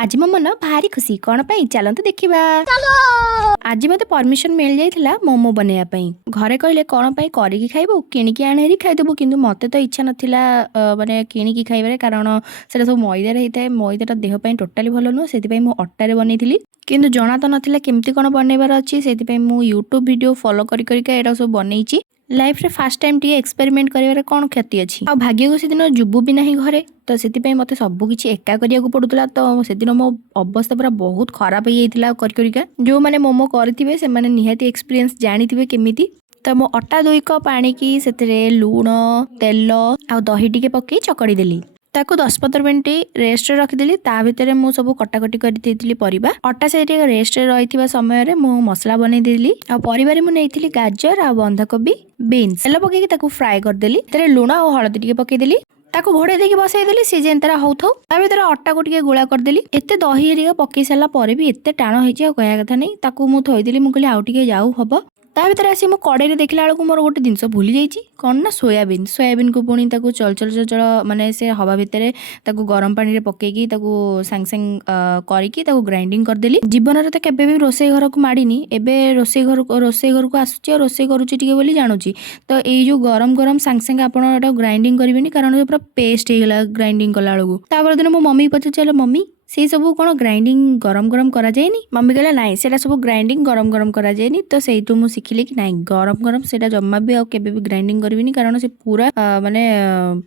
आज मो मन भारी खुशी कौन पाई चलते देखा। आज मत परमिशन मिल जाइथिला मोमो बनैया पई। घरे कहले कौन पाई करिकी खाइबो किनिकी आणे खाइदेबू किंतु मते तो इच्छा नथिला माने किनिकी खाइबारे कारण सेटा सब मैदा रे हिताए मैदाटा देह पई टोटाली भलो नुह सेति पई मु अट्टारे बनैथिली किंतु जना तो नथिला केमती कौन बनैबार अछि सेति पई मु यूट्यूब वीडियो फॉलो करी करिका एटा सब बनैछि। लाइफ रे फास्ट टाइम टी एक्सपेरिमेंट करिवारे कौन क्षति अछि आ भाग्य को सेदिन जुबू भी नाही घरे तो सेति मते सब किछि एका करिया को पडुतला तो सेदिन मो अवस्था पूरा बहुत खराब हो जाइथिला करी करिका। जो माने मोमो करथिबे से माने निहाती एक्सपीरियंस जानिथिबे केमिति। तो मो अट्टा 2 कप पानी की सेतरे लूण तेल आ दही टिके पकई चकड़ी देली ताको 10-15 मिनिट रेस्ट रखिदेली। ता भितर मु सब कटाकटी कर परिबा अट्टा से रेस्ट रही समय रे मु मसला बनै देली आ परिबारे मु नेइथिली गाजर आ बंधाकोबी बीन्स तेल पकई ताको फ्राई करदेली तेरे लूण आ हळदी टिके पकई देली ताको घोड़े देके बसई देली सी जेन तारा होथौ ता भीतर अट्टा को टिके गुळा करदेली। एते दही हेरिका पकई साला परे भी एते टाण होइछि आ कहया कथा नै ताको मु थोइ देली मु कहली आउ टिके जाऊ हबो। ता भीतर आसी मु कड़े देखला बेलू मोर गोटे जिनस भूली जाइछि कौन ना सोयाबीन को पुणी ताको चल चल चल चल माने से हवा भितर ताको गरम पानी रे पकेकी ताको सांग सांग करिकी ताको ग्राइंडिंग करदेली। जीवन रे त केबे भी रोसे घर को माडिनी एबे रोसे घर को आसुची और रोसे करूची टिके बोली जानुची तो एई जो गरम गरम सांग सांग आपण एटा ग्राइंडिंग करिवेनी कारण पूरा पेस्ट हे गेला ग्राइंडिंग कला बेलू। तापर दिन मो मम्मी पचारले मम्मी से सब कौन ग्राइंडिंग गरम गरम करा जाएनी मम्मी कहला नाइ सेटा सब ग्राइंडिंग गरम गरम करा जाएनी तो सेइटु मु सिखिले कि नाइ गरम गरम सेटा जम्मा भी आ केबे भी ग्राइंडिंग करबिनी कारण से पूरा माने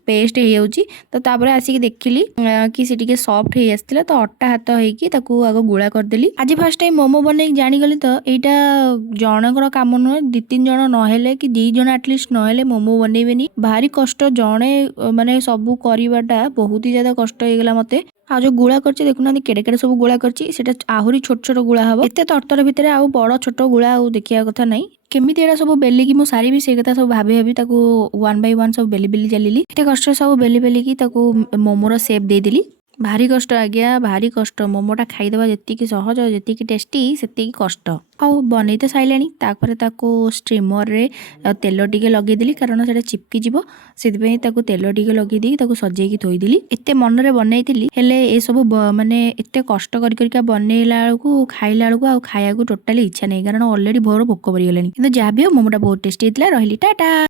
पेस्ट हे जाउची। तो तापर आसी देखिली कि से टिके सॉफ्ट हे आस्तिला तो अट्टा हाथ हेकी ताको आगो गुळा कर देली। आज फर्स्ट टाइम मोमो बनै जानि गली तो एटा जनकर काम न 2-3 जण न हेले कि 2 जण एटलिस्ट न हेले मोमो बनैबेनी भारी कष्ट जणे माने सब करिवाटा बहुत ही ज्यादा कष्ट हे गेला मते। आ जो गुळा करछि देखुना केडे केडे सब गुळा करछि सेटा आहुरी छोट छोट गुळा हबो एते तर्तर भितरे आ बड़ छोट गुळा आ देखिया कथा नै केमिति एडा सब बेली कि मु सारी भी से कथा सब भाबी भाबी ताको 1 बाय 1 सब बेली बेली चलीली एते कष्ट सब बेली बेली की ताको मोमोर शेप दे देली। भारी कष्ट आज्ञा भारी कष्ट मोमोटा खाइदेबा जेति कि सहज जेति कि टेस्टी सेति कि कष्ट आ बनै तो साइलानी तापर ताको स्ट्रीमर रे तेल टिके लगे देली कारण सेटा चिपकी जिवो सेति पई ताको तेल टिके लगे दी ताको सजे की थोई देली। एते मन रे बनैतिली हेले ए सब माने एते कष्ट करी करिका बनैला बेलू खाइला बेलू आ खाया को टोटली इच्छा नै कारण ऑलरेडी भोर भोक परि गेलानी किंतु जाबी मोमोटा बहुत टेस्टी हेतला। रहिली टाटा।